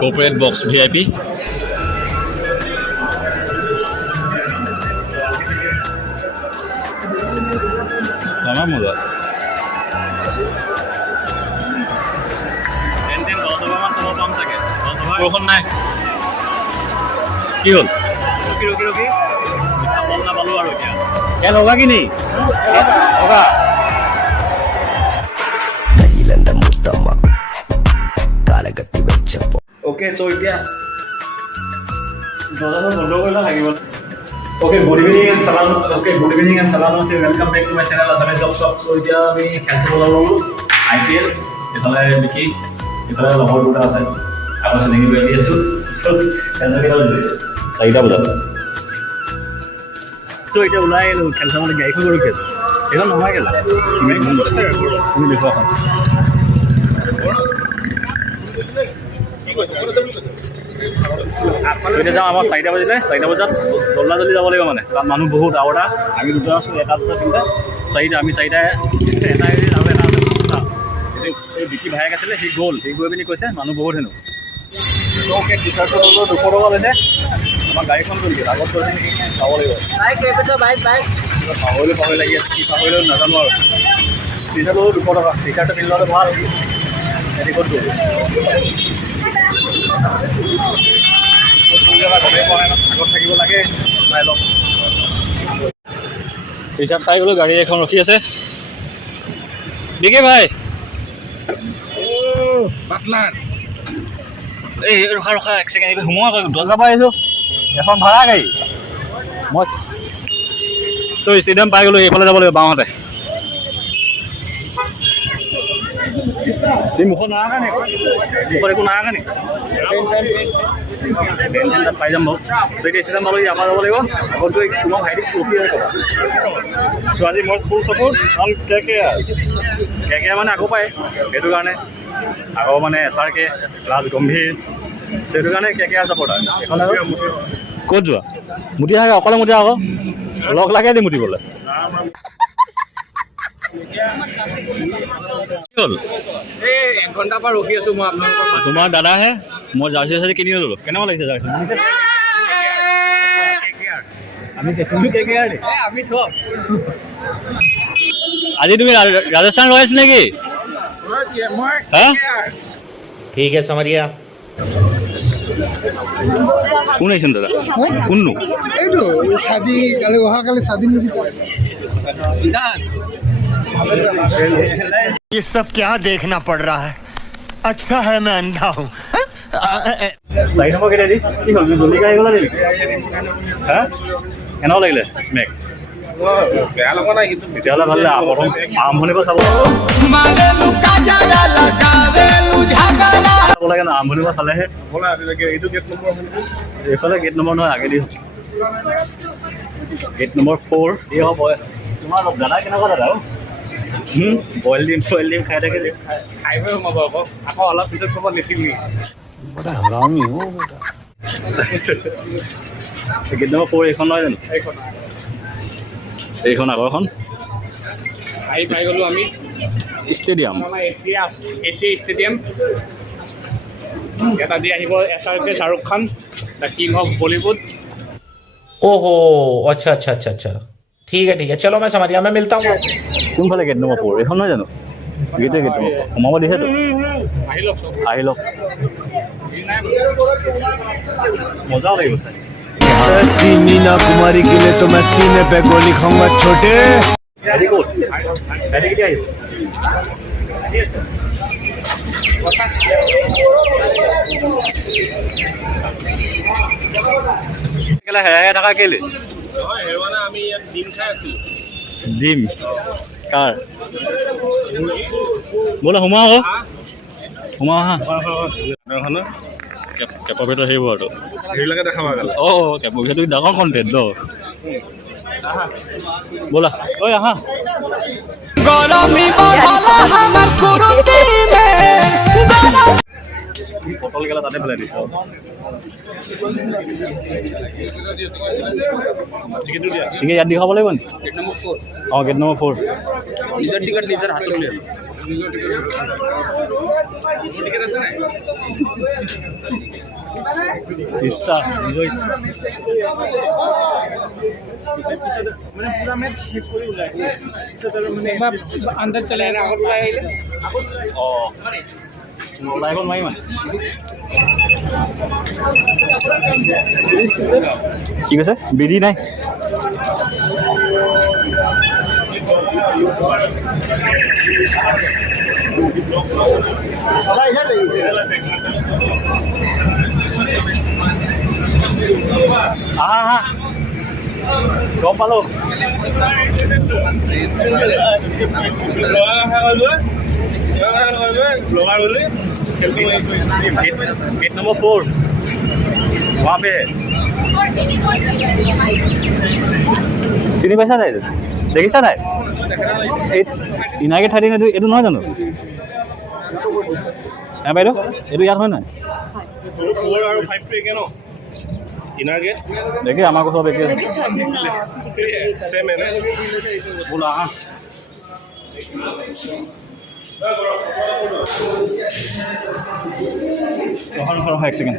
Corporate box VIP আমাৰ মজা বৰষুণ নাই কি হ'ল ৰখি পালো আৰু এতিয়া লগা কি নেই লগা ओके सो इतना बंद कर लगे ओके गुड इवनिंग एंड सलाम ओके गुड इवनिंग एंड सलाम welcome back to my channel असमें जॉब शॉप सो इतना আমি খেল চাব ললো IPL এফালে বিকি এফালে লগৰ দুটা আছে আগত চিনেকি বহি আছো সো এনেকৈ চাৰিটা বজাত সো এটা ওলাই খেল চাবলৈ গাড়ীখন গৰু খেল এখন নহয় গেলা তুমি দেখুৱা এতিয়া যাওঁ আমাৰ 4টা বাজিলে 4টা বজাত জল্দি যাব লাগিব মানে তাত মানুহ বহুত আওটা আমি দুটা আছোঁ এটা দুটা তিনিটা 4টা আমি 4টা এটা আৰু এটা এই বিকি ভাইক আছিলে সি গ'ল সি গৈ পিনি কৈছে মানুহ বহুত হেনো ওকে টি চাৰ্টটো ল'লোঁ 200 টকা লৈছে আমাৰ গাড়ীখন গ'লগৈ আগত গৈছে নেকি চাব লাগিব বাইক পাহৰি লাগি আছে কি পাহৰিলেও নাজানো আৰু টি চাৰ্ট ল'লোঁ 200 টকা টি চাৰ্টটো পিন্ধি লোৱাটো ভাল হেৰি ক'ত গ'ল গমেই পোৱা নাই আগত থাকিব লাগে চাই লওক টিচাৰ্ট পাই গ'লো গাড়ী এখন ৰখি আছে বিকি ভাই এই ৰখা এক ছেকেণ্ড সোমোৱা দৰ্জা পাই আহিছোঁ এখন ভাড়া গাড়ী মই তই ষ্টেডিয়াম পাই গ'লো এইফালে যাব লাগিব বাওঁহাতে তুমি মুখত নাৰাখা নি মুখত একো নাৰাখা নি পাই যাম বাৰু তই এতিয়া ষ্টেডিয়াম পালোঁ আমাৰ যাব লাগিব আগত গৈ তোমাৰ ভাইটিক ৰখি আছে চ' আজি মই ফুল চাপোৰ্ট অন কে মানে আকৌ পায় সেইটো কাৰণে আকৌ মানে SRK ৰাজ গম্ভীৰ সেইটো কাৰণে কে চাপোৰ্ট হয় এখন আৰু ক'ত যোৱা মুঠি থাকে অকলে মুঠি আকৌ লগ লাগে দি মুঠিবলৈ এক ঘণ্টাৰ পৰা ৰখি আছো মই আপোনালোকৰ তোমাৰ দাদাহে মই জাৰ্চি চাৰ্চি কিনি ল'লোঁ কেনেকুৱা লাগিছে জাৰ্চি আমি চব আজি তুমি ৰাজস্থান ৰয়েলছ নেকি ठीक है समरिया কোন আহিছে দাদা কোননো शादी काली অহাকালি शादी ये सब क्या देखना पड़ रहा है अच्छा है मैं अंधा हूँ 4 নম্বৰ কেতিয়া দি কি হ'ল জলদি আহি গ'লা নেকি হা কেনেকুৱা লাগিলে স্মেক বেয়া লগা নাই কিন্তু তেতিয়াহ'লে ভাল প্ৰথম আৰম্ভণিৰ পৰা চাব লাগে ন আৰম্ভণিৰ পৰা চালেহে এইটো গেট নম্বৰ এইফালে গেট নম্বৰ নহয় আগেদি গেট নম্বৰ 4 এই হ'ব তোমাৰ দাদা কেনেকুৱা দাদা বইল ডিম খাই থাকে যে খাই হৈ সোমাব আকৌ অলপ পিছত ক'ব নিচিলি बड़ा हरामी हो গেট নম্বৰ 4 এইখন নহয় জানো এইখন আগৰখন আহি পাই গ'লোঁ আমি ষ্টেডিয়াম এছিয়া ষ্টেডিয়াম এটা দি আহিব SRK Shahrukh Khan the king of Bollywood ओहो अच्छा अच्छा अच्छा अच्छा ठीक है चलो मैं समरिया में मिलता हूँ কোনফালে গেট নম্বৰ 4 এইখন নহয় জানো গেটে গেট সোমাব দিছেতো আহি লওক চব আহি লওক মজা লাগিব চাই मीना कुमारी के लिए तो मैं सीने पे गोली खाऊंगा छोटे হেৰি ক'ত হেৰি কেতিয়া আহিছে কেলে হেৰাই থকা কেলে হেৰুৱানা আমি ইয়াত ডিম খাই আছিলোঁ ডিম কাৰ বোলে সোমাও আকৌ সোমাও হা কেপৰ ভিতৰত সেইবোৰ আৰু হেৰিলৈকে দেখাব গ'ল অঁ কেপৰ ভিতৰত ডাঙৰ কণ্টেণ্ট ন ব'লা ঐ আহা পটল গেলা তাতে পেলাই দিছ ঠিক ইয়াত দেখাব লাগিব নি গেট নম্বৰ 4 অঁ গেট নম্বৰ 4 নিজৰ টিকট নিজৰ হাতত লৈ নিজৰ টিকেট টিকেট আছে নাই ইচ্ছা নিজৰ ইচ্ছা আন্দাজ চলে আগত ওলাই আহিলে অঁ ওলাই গ'ল মাৰি মানে কি কৈছে বিধি নাই আহা গম পালোঁ गेट नंबर 4 वहाँ पे है চিনি পাইছা নাই দেখিছা নাই এই ইনাগে ঠাইত এইটো নহয় জানো হ্যাঁ বাইদেউ এইটো ইয়াত হয় নাই দেখি আমাৰ কথা দেখি বোলা হা एक सेकेंड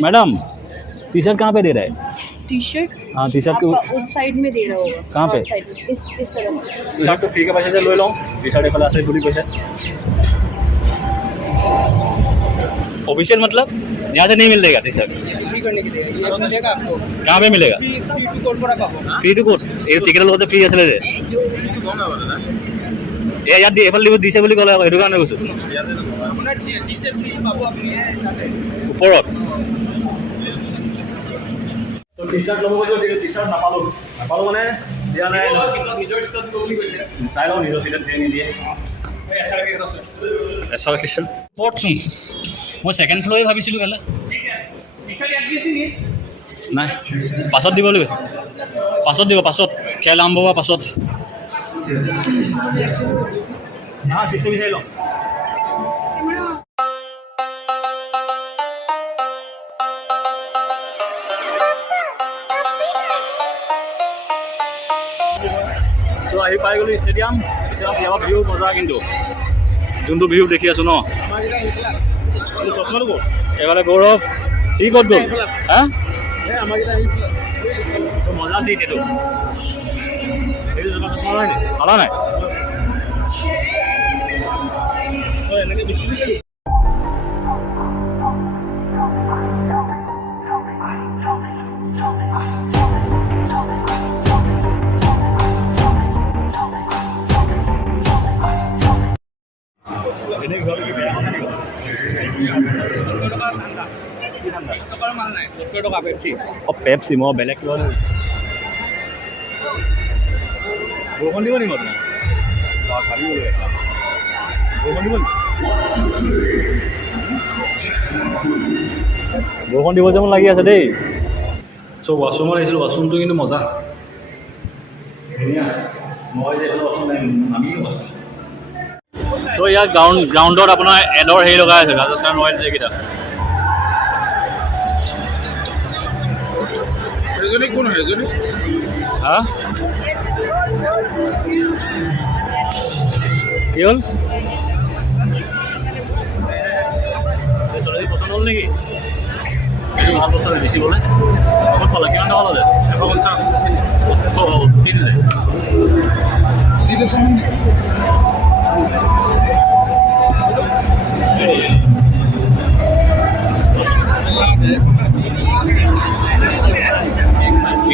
मैडम टी शर्ट कहाँ पे दे रहा है टी शर्ट हाँ टी शर्ट उस साइड में दे रहा होगा कहाँ पे? इस तरफ टी शर्ट तो फ्री के पैसे से ले लो टी शर्ट वाला से पूरी पैसे ऑफिशियल मतलब यहाँ से नहीं मिलेगा टी शर्ट फ्री करने के लिए ये मिलेगा आपको कहाँ पे मिलेगा फ्री टू कोड पर पाबो फ्री टू कोड ये टिकेट लोग फ्री আছে যে এই ইয়াত এফাল দিব দিছে বুলি ক'লে সেইটো কাৰণে কৈছোঁ আপোনাৰ দিছে ফ্ৰী পাবো আপুনি ওপৰত তো টি শাৰ্ট ল'ব কৈছোঁ টি শাৰ্ট নাপালোঁ মানে দিয়া নাই নিজৰ ষ্টক দিব বুলি কৈছে চাই লওঁ নিজৰ চিটত দিয়ে নিদিয়ে এছআৰকে আছে এছাৰকেশ্যন পঢ়চোন মই ছেকেণ্ড ফ্ল'ৰে ভাবিছিলোঁ কেলৈ বিশাল ইয়াত দিছে নি নাই পাছত দিব লাগিব পাছত খেল আৰম্ভ হোৱাৰ পাছত চিটটো বিচাৰি লওঁ চ' আহি পাই গ'লোঁ ষ্টেডিয়াম ইয়াৰ ভিউ মজা কিন্তু যোনটো ভিউ দেখি আছোঁ ন চশমাটো ক'ত এইফালে গৌৰৱ সি ক'ত গ'ল হা মজা চিট এইটো খালা নাই পেপচি মই বেলেগ কিবা বৰষুণ দিব নি মই বৰষুণ দিব যেন লাগি আছে দেই চ' ৱাশ্বৰুমত আহিছিলোঁ ৱাশ্বৰুমটো কিন্তু মজা ধুনীয়া মই যে ৱাশ্বৰুম আমিও আছোঁ তো ইয়াত গ্ৰাউণ্ডত আপোনাৰ এডৰ হেৰি লগাই আছে ৰাজস্থান ৰয়েলছ এইকেইটা এজনী কোন হয় এজনী হা কি হ'ল পচন্দ হ'ল নেকি এইটো ভাল বস্তু বেচিবলৈ ক'ত পালে কিমান টকা ল'লে 150 দিলে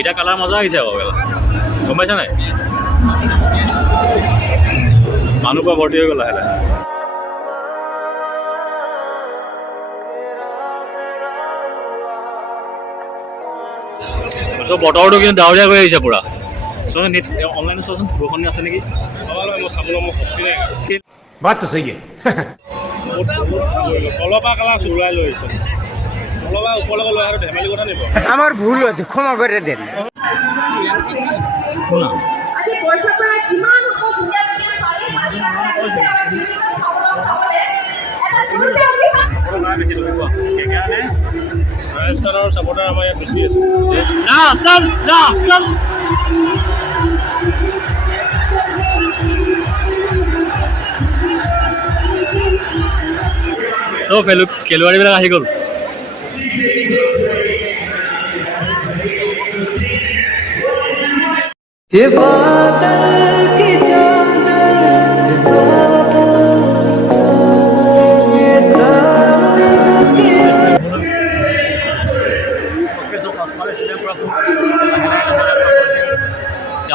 এটা কালাৰ মজা আহিছে আকৌ কেলা গম পাইছা নাই মানুহ পৰা ভৰ্তি হৈ গ'ল লাহে লাহে চ' বতৰটো কিন্তু ডাৱৰীয়া হৈ আহিছে পুৰা চ' অনলাইনত চোৱাচোন বৰষুণ আছে নেকি মই চাবলৈ মোৰ শক্তি নাই बात तो सही है তলৰ পৰা কালাৰ চোলাই লৈ আহিছে তলৰ পৰা ওপৰলৈকে লৈ আৰু ধেমালি কথা নিব আমাৰ ভুল হচ্ছে ক্ষমা কৰে দেন শুনা আজি পইচাৰ পৰা যিমান হ'ব ধুনীয়া ধুনীয়া ছোৱালী মাৰি আছে আহিছে আমাৰ বিভিন্ন চাবলৈ এটা জোৰছে অভিমান সেইকাৰণে ৰাজস্থানৰ ছাপৰ্টাৰ আমাৰ ইয়াত বেছি আছে না চল চব খেলুৱৈবিলাক আহি গ'ল।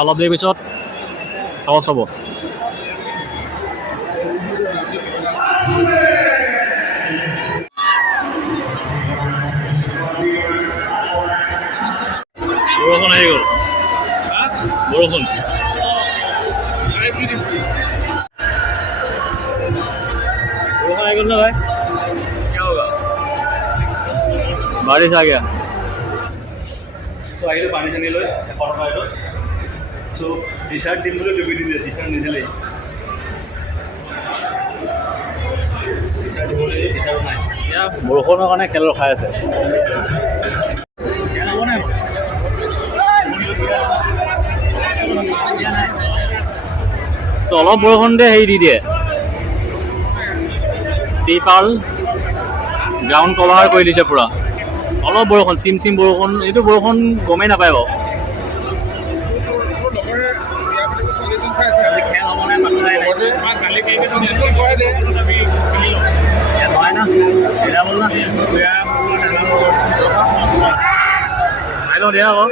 অলপ দেৰি পিছত টচ হ'ব। বৰষুণ আহি গ'ল, বৰষুণ আহি গ'ল না ভাই, क्या होगा बारिश आ गया। চ' আহিলোঁ পানী চানী লৈ 100 টকা এইটো। চ' টি চাৰ্ট দিম বুলি ডুবি দিলে, টি চাৰ্ট নিদিলেই, টি চাৰ্ট দিবলৈ টি চাৰ্ট নাই। এতিয়া বৰষুণৰ কাৰণে খেল ৰখাই আছে। খেল হ'ব নাই চ' অলপ বৰষুণ দিয়ে হেৰি দি দিয়ে, ত্ৰিপাল গ্ৰাউণ্ড কভাৰ কৰি দিছে পূৰা। অলপ বৰষুণ, চিম চিম বৰষুণ, এইটো বৰষুণ গমেই নাপায় বাৰু। খেল হ'ব নাই পাত্তাই নাই। নহয় না এৰা বল না খাই লওঁ দিয়া আকৌ।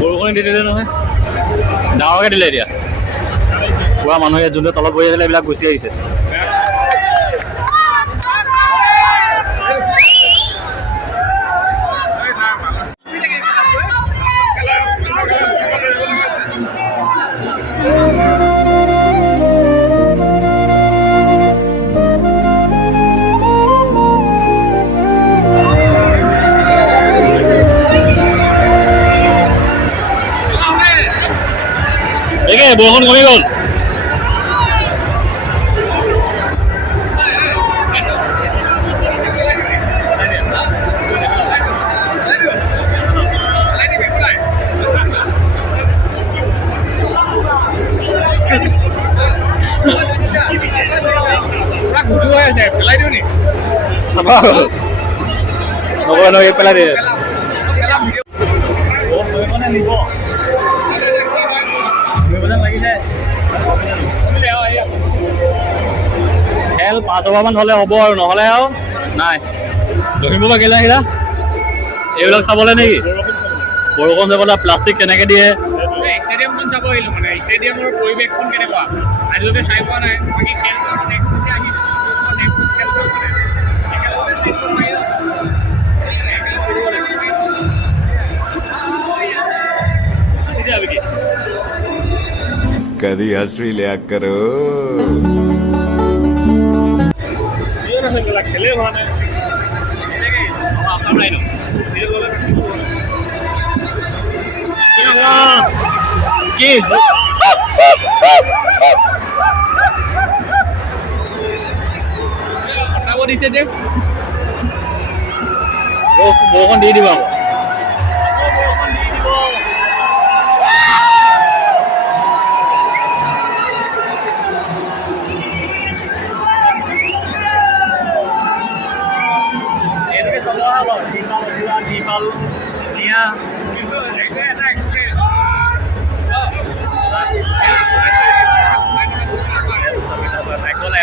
বৰষুণে দি দিলে নহয়, ডাঙৰকৈ দিলে এতিয়া। পুৰা মানুহে যোনটো তলত বহি আছিলে এইবিলাক গুচি আহিছে। বৰষুণ কমি গ'ল। নকৰে পেলাই দিয়ে। খেল 5 অভাৰমান হ'লে হ'ব আৰু নহ'লে আৰু নাই। লখিমপুৰৰ কেলে আহিলা এইবিলাক চাবলৈ নেকি? বৰষুণ যাবলৈ প্লাষ্টিক কেনেকৈ দিয়ে। ষ্টেডিয়ামখন চাব আহিলোঁ, মানে ষ্টেডিয়ামৰ পৰিৱেশখন কেনেকুৱা আজিলৈকে চাই পোৱা নাই। বাকী খেল कभी हंस भी लिया करो। খেলে হোৱা নাই কি দিছে যে বৰষুণ দি দিব আকৌ।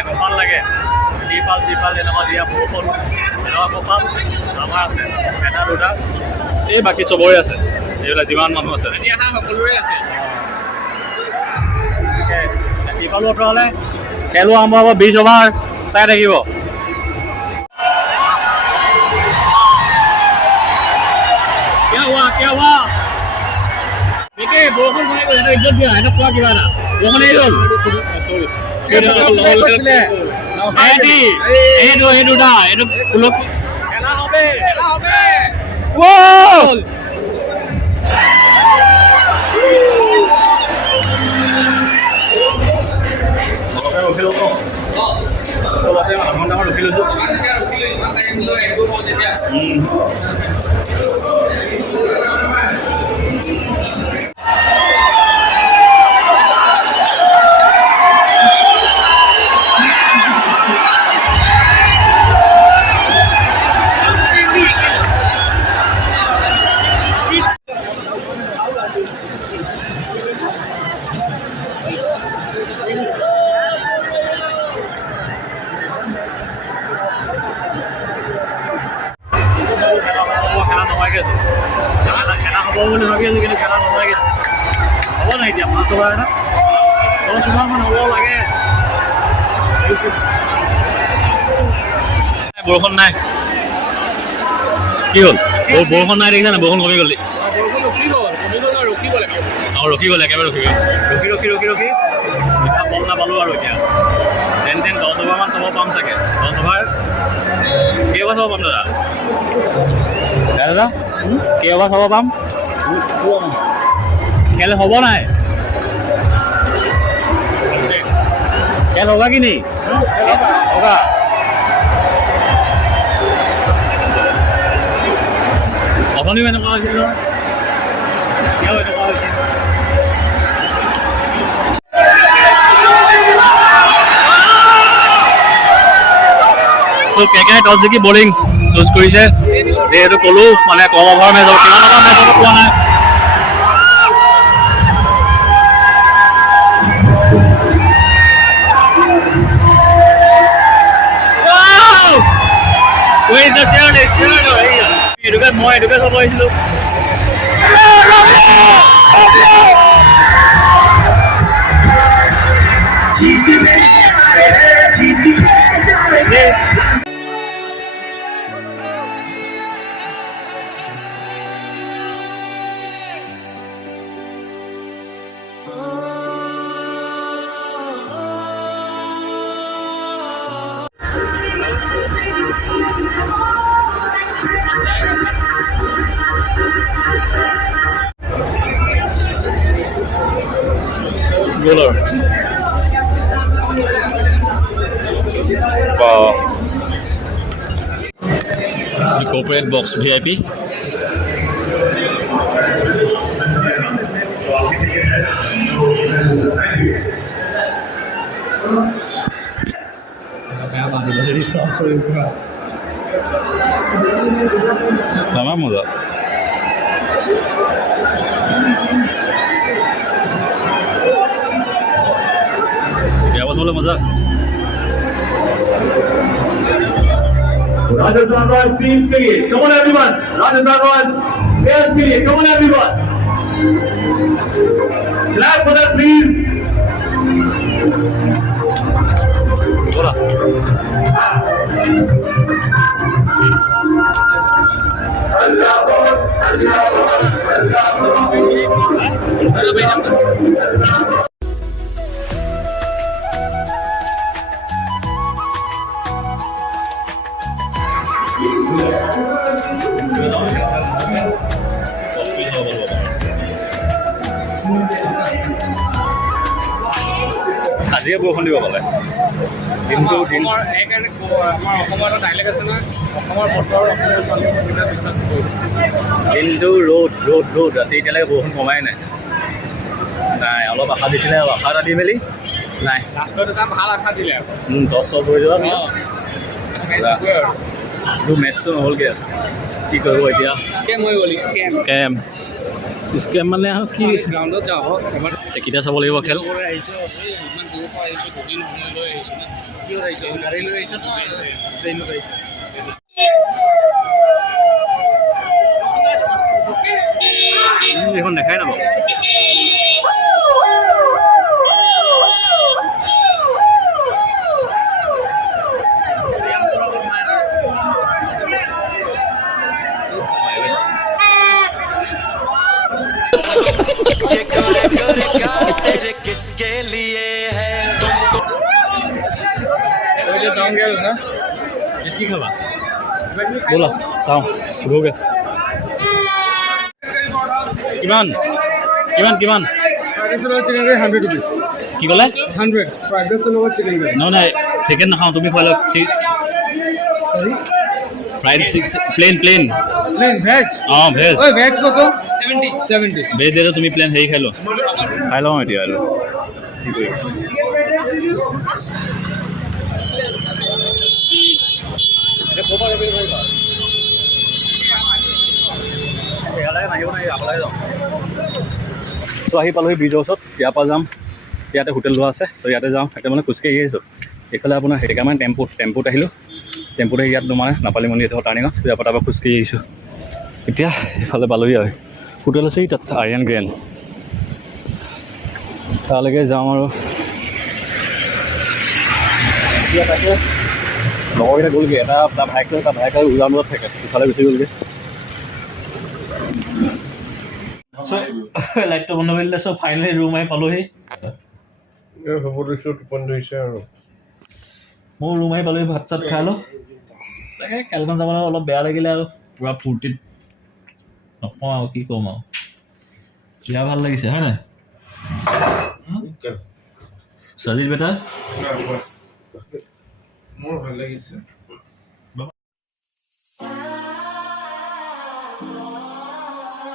কপাল লাগে ত্ৰিপাল ত্ৰিপাল এনেকুৱা দিয়া বৰষুণ এনেকুৱা কপাল আমাৰ আছে এটা দুটা, এই বাকী চবৰে আছে, এইবিলাক যিমান মানুহ আছে সকলোৰে আছে। ত্ৰিপালো আঁতৰালে খেলো আৰম্ভ হ'ব। 20 অভাৰ চাই থাকিব। বৰষুণ কমি গ'ল, এটা ইজ্জত দিয়া, এটা কোৱা কিবা এটা। বৰষুণ এৰি গ'ল, এই দুটা এইটো খেলা হবে। ৰখি ল'ব আধা ঘণ্টামান ৰখি লৈছোঁ। মই খেলা নহয়গৈ খেলা হ'ব বুলি ভাবি আছোঁ কিন্তু খেলা নহয়গৈ হ'ব নাই এতিয়া 5 অভাৰ না 10 অভাৰমান হ'ব লাগে বৰষুণ নাই কি হ'ল বৰষুণ নাই দেখিছা নাই বৰষুণ কমি গ'ল বৰষুণ ৰখি গ'ল ৰখি গ'ল ৰখি গ'ল একেবাৰে ৰখি গ'ল বল নাপালোঁ আৰু এতিয়া যেন 10 অভাৰমান চাব পাম চাগে 10 অভাৰ কেইবাৰ চাব পাম দাদা কেইবাৰ চাব পাম খেল হ'ব নাই খেল হ'বা কি নি হ'বা অথনিও এনেকুৱা হৈছিল নহয় এতিয়াও এনেকুৱা হৈছে কেকেআই টছ জিকি বলিং চুজ কৰিছে যিহেতু ক'লো মানে কম অভাৰ মেচ হ'ব কিমান অভাৰ মেচ হ'ব পোৱা নাই মই এইটোকে চাব আহিছিলোঁ Bowler. Wow. The corporate box VIP. Tamam mı da? बोलो मजा Rajasthan Royals teams के लिए come on everyone Rajasthan Royals players के लिए come on everyone clap for that please बोला আজিয়ে বৰষুণ দিব পালে দিনটো দিন আমাৰ অসমৰ এটা ডাইলেক্ট আছে নহয় অসমৰ বতৰ অসমৰ ছোৱালী বিশ্বাস কৰিব দিনটো ৰ'দ ৰ'দ ৰ'দ ৰাতি এতিয়ালৈকে বৰষুণ কমাই নাই নাই অলপ আশা দিছিলে আশা এটা দি মেলি নাই লাষ্টত এটা ভাল আশা দিলে আকৌ 10 অভাৰ হৈ যোৱা কিন্তু মেচটো নহ'লগৈ কি কৰিব এতিয়া স্কেম হৈ গ'ল স্কেম স্কেম মানে আৰু কি গ্ৰাউণ্ডত যাব এবাৰ কেতিয়া চাব লাগিব খেল আহিছোঁ ইমান দূৰৰ পৰা আহিছোঁ দুদিন সময় লৈ আহিছোঁ না কিয় আহিছে গাড়ী লৈ আহিছে ট্ৰেইনত আহিছে এইখন দেখাই নাপাব किसके लिए है যাওঁগৈ আৰু না কি খাবা ব'লা চাওঁ সুধোগৈ কিমান কিমান কিমান চিকেন কাৰী 100 rupees কি ক'লে 100 ফ্ৰাইড ৰাইচৰ লগত চিকেন কাৰী নহয় চিকেন নাখাওঁ তুমি খুৱাই লওক ফ্ৰাইড প্লেন প্লেন ভেজ অঁ ভেজ ঐ ভেজ কত 70 ভেজ দিলে তুমি প্লেন হেৰি খাই লওঁ এতিয়া আৰু কি কৰি তো আহি পালোহি ব্ৰিজৰ ওচৰত ইয়াৰ পৰা যাম ইয়াতে হোটেল লোৱা আছে চ' ইয়াতে যাওঁ ইয়াতে মানে খোজকাঢ়ি আহিছোঁ এইফালে আপোনাৰ সেইকাৰণে টেম্পুত আহিলোঁ টেম্পুত আহি ইয়াত তোমাৰ নাপালী মন্দিৰ টাৰ্ণিঙত ইয়াৰ পৰা তাৰপৰা খোজকাঢ়ি আহিছোঁ এতিয়া এইফালে পালোহি আৰু হোটেল আছে তাত আৰিয়ান গ্ৰেণ্ড তালৈকে যাওঁ আৰু এতিয়া তাকে লগৰকেইটা গ'লগৈ এটা ভাইক উজানত থাকে সিফালে গুচি গ'লগৈ লাইটটো বন্ধ কৰি দিলে চব ফাইনেলি ৰুম আহি পালোহি হ'ব লৈছোঁ টোপনি ধৰিছে আৰু মোৰ ৰুম আহি পালোহি ভাত চাত খাই লো তাকে খেলখন চাবলৈ অলপ বেয়া লাগিলে আৰু পূৰা ফূৰ্তিত নকওঁ আৰু কি ক'ম আৰু বিয়া ভাল লাগিছে হয় নাই চালিছ বেটা মোৰ ভাল লাগিছে